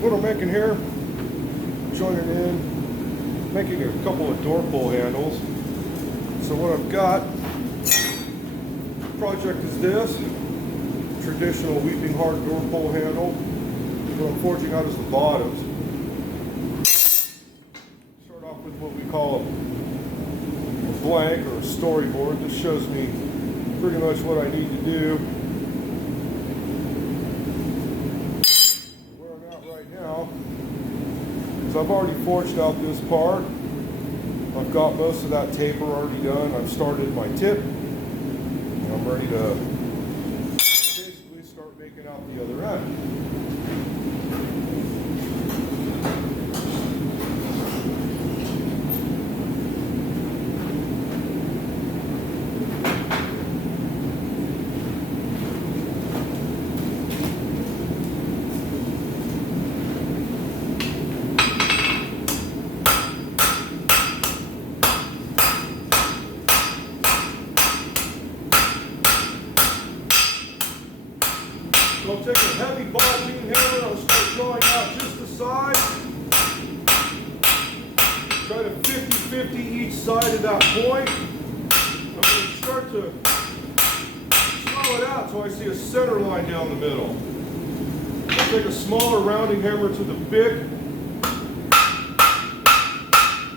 what I'm making here, joining in, making a couple of door pull handles. So what I've got, project is this, traditional weeping heart door pull handle. What I'm forging out is the bottoms. Start off with what we call a blank or a storyboard. This shows me pretty much what I need to do. Where I'm at right now is I've already forged out this part. I've got most of that taper already done. I've started my tip, and I'm ready to basically start making out the other end. So I'll take a heavy ball peen hammer and I'll start drawing out just the sides. Try to 50-50 each side of that point. I'm going to start to swell it out so I see a center line down the middle. I'll take a smaller rounding hammer to the bick.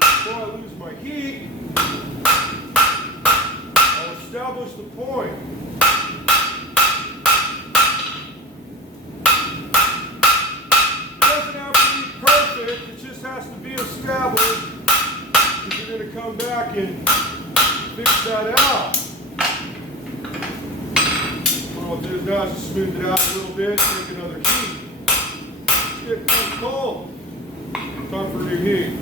Before I lose my heat, I'll establish the point. It just has to be established because you're going to come back and fix that out. What I'll do now is just smooth it out a little bit, take another heat. It's getting kind of cold. Time for a new heat.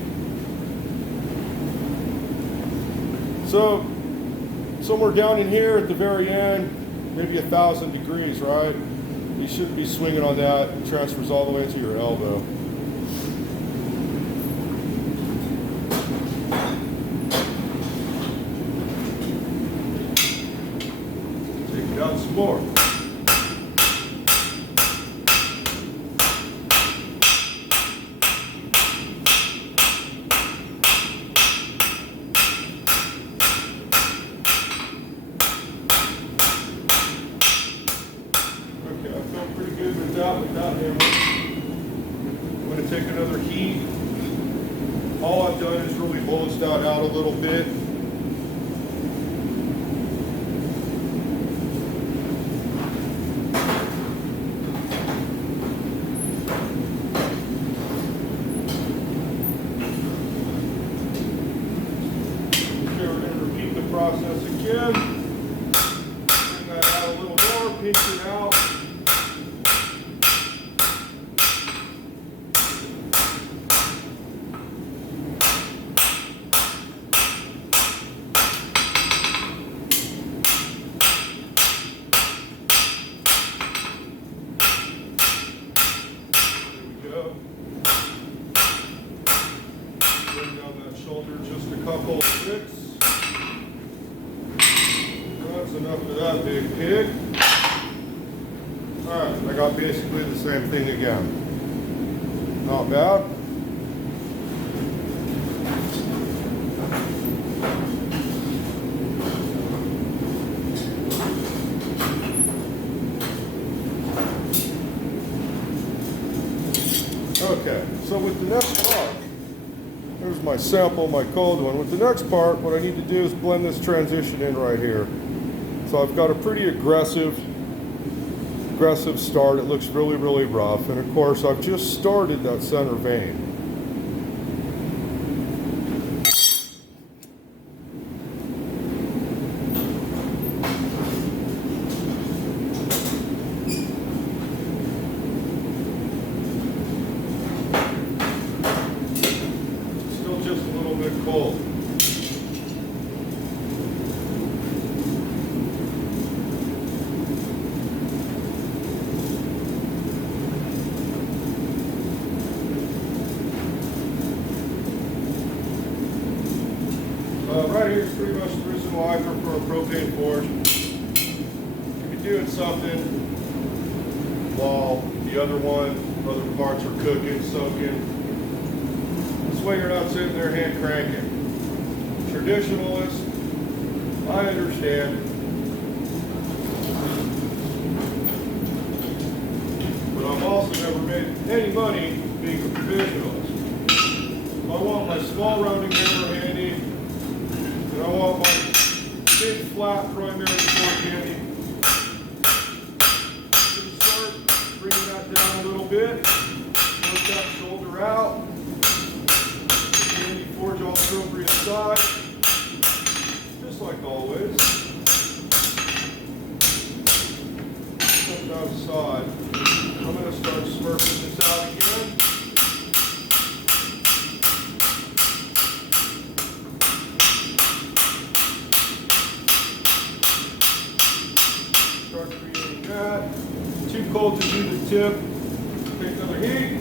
So, somewhere down in here at the very end, maybe 1,000 degrees, right? You shouldn't be swinging on that. It transfers all the way to your elbow. Out some more. Okay, I felt pretty good with that hammer. I'm going to take another heat. All I've done is really bulged that out a little bit. Process again. Bring that out a little more, pinch it out. There we go. Bring down that shoulder just a couple of ticks. That's enough of that big pig. Alright, I got basically the same thing again. Not bad. Okay, so with the next part, there's my sample, my cold one. With the next part, what I need to do is blend this transition in right here. So I've got a pretty aggressive start. It looks really, really rough. And of course, I've just started that center vein. Still just a little bit cold. Right here is pretty much the reason why I prefer a propane forge. If you're doing something while the other one Other parts are cooking, soaking. This way you're not sitting there hand cranking. Traditionalist, I understand. But I've also never made any money being a traditionalist. I want my small rounding hammer handy, and I want my big flat primary fork handy. Gonna start bringing that down a little bit, work that shoulder out, handy forge all appropriate size, just like always. Step it outside. I'm going to start smurfing this out again. Start creating that. Too cold to do the tip. Take another heat.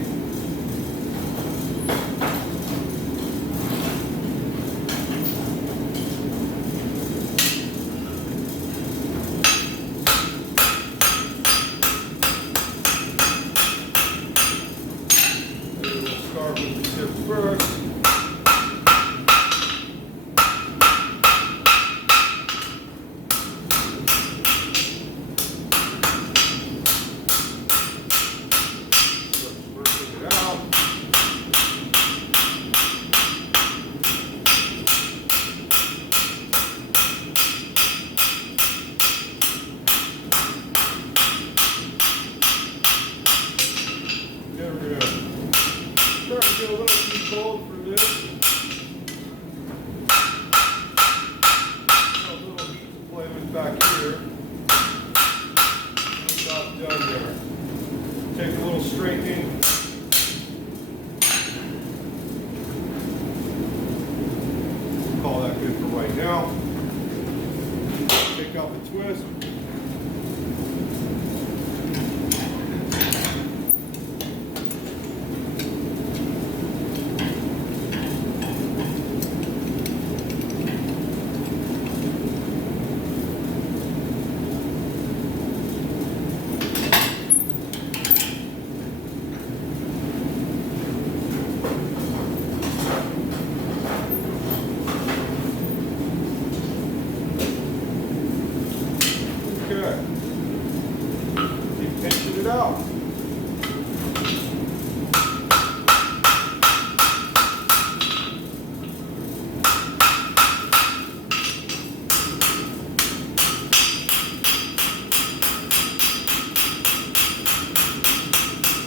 Start with the tip first. Working it out. There we go. Starting to get a little too cold for this. A little heat to play with back here. I'm about done there. Take a little straightening. Call that good for right now. Take out the twist. Okay. Keep pinching it out.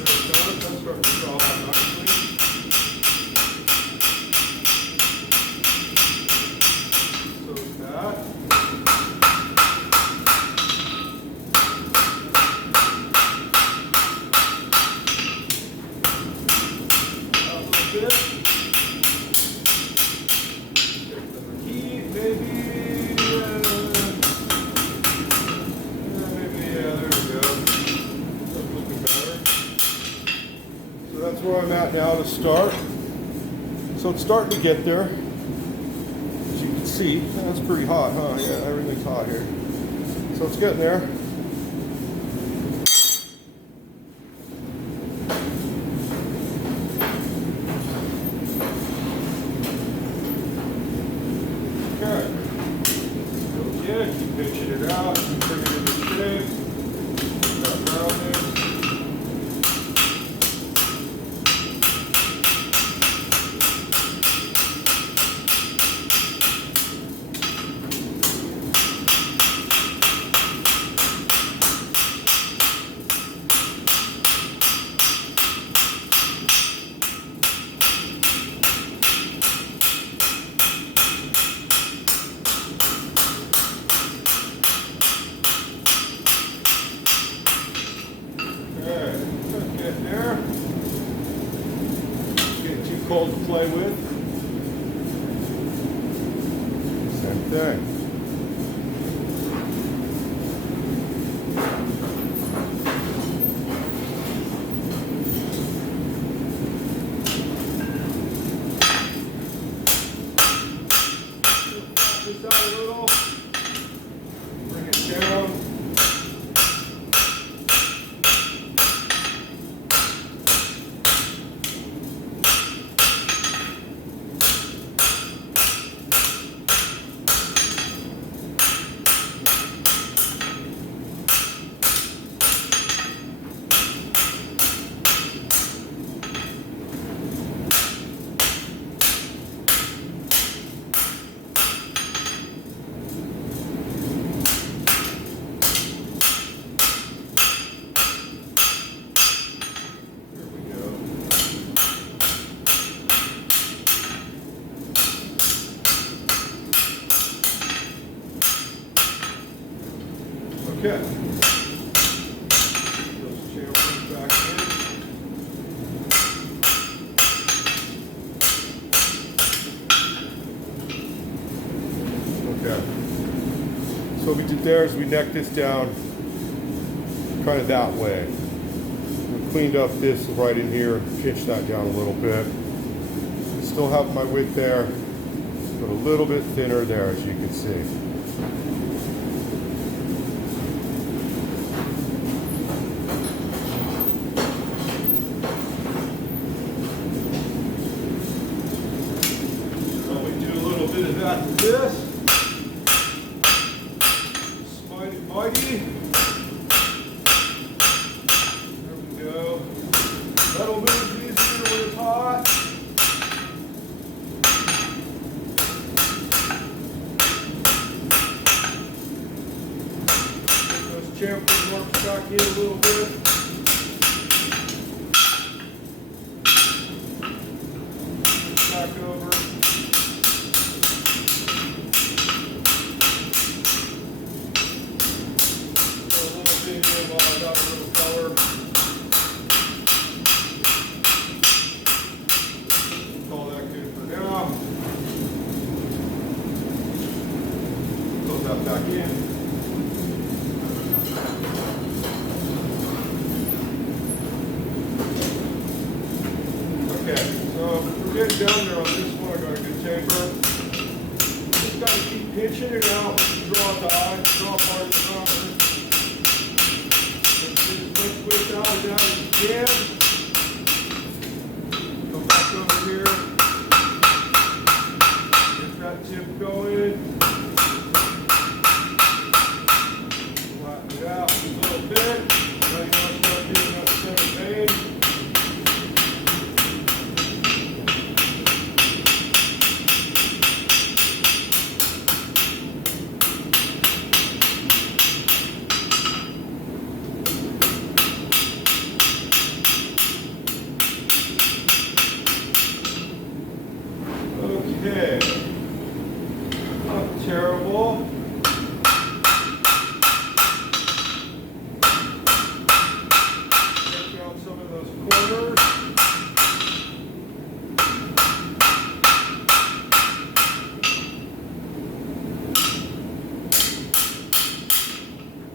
That's starting to draw out nicely. So is that. That's where I'm at now to start. So it's starting to get there. As you can see, that's pretty hot, huh? Yeah, everything's hot here. So it's getting there. Okay. Go again, keep pinching it out, keep bringing it into shape. Got rounding. There. Getting too cold to play with. Same thing. This out a little. Bring it down. Okay. Those chamfers back in. Okay. So what we did there is we necked this down kind of that way. We cleaned up this right in here and pinched that down a little bit. Still have my width there, but a little bit thinner there, as you can see. So we do a little bit of that to this. Mighty, mighty. There we go. Metal moves easier when it's hot. Chamfer works back in a little bit. Back over. Got a little video while I got a little color. Call that good for now. Put that back in. So we're getting down there on this one. I got a good taper. Just got to keep pinching it out with the draw die, draw part of the counter. Just push out and down as you can. Come back over here. Get that tip going. Flatten it out a little bit. Now you want to start doing that center vein. Okay, not terrible. Check out some of those corners.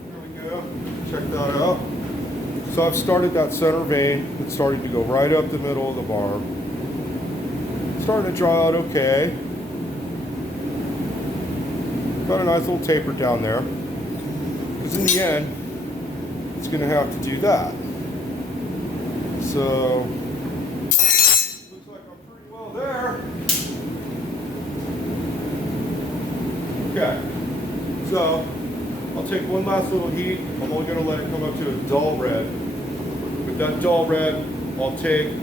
There we go. Check that out. So I've started that center vein. It's starting to go right up the middle of the barn. Starting to draw out okay. Got a nice little taper down there. Because in the end, it's going to have to do that. So, looks like I'm pretty well there. Okay. So, I'll take one last little heat. I'm only going to let it come up to a dull red. With that dull red, I'll take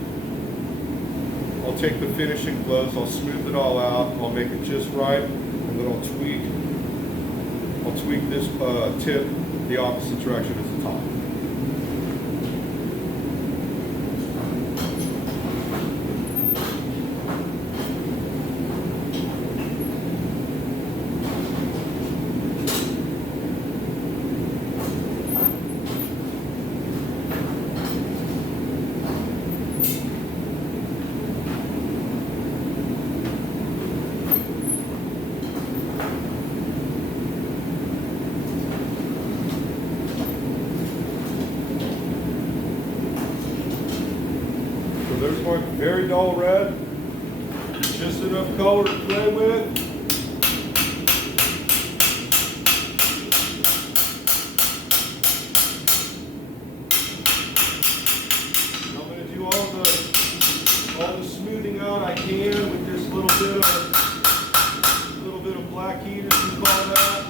the finishing gloves, I'll smooth it all out, I'll make it just right, and then I'll tweak this tip the opposite direction as the top. There's my very dull red, just enough color to play with. And I'm going to do all the smoothing out I can with this little bit of black heat, as you call that.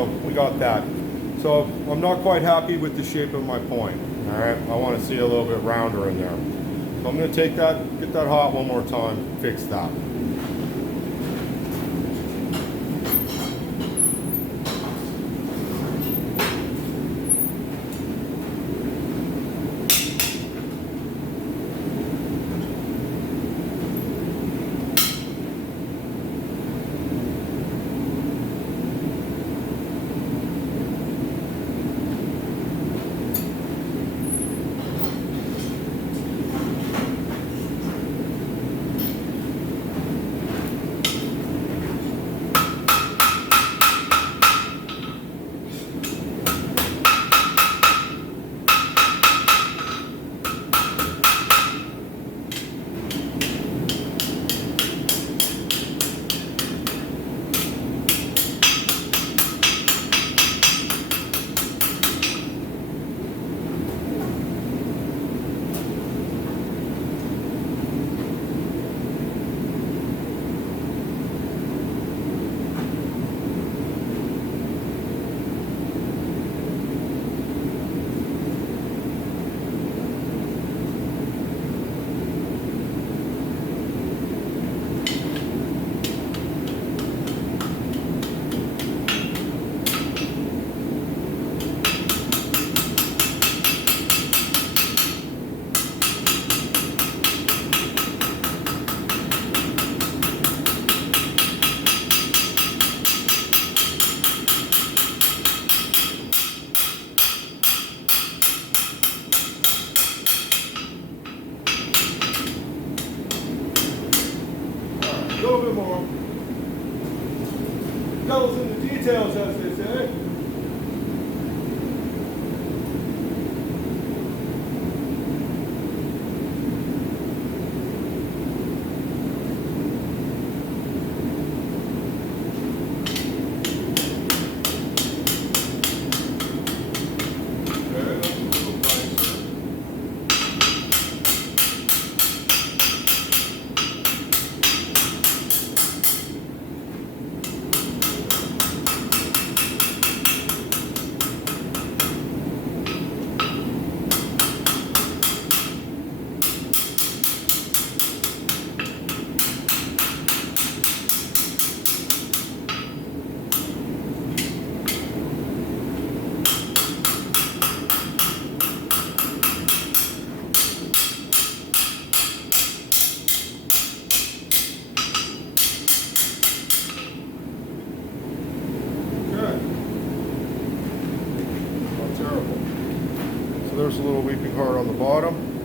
so we got that. So I'm not quite happy with the shape of my point. All right, I want to see a little bit rounder in there. So I'm going to take that, get that hot one more time, fix that. A little bit more. Devil's in the details, as they say. There's a little weeping heart on the bottom.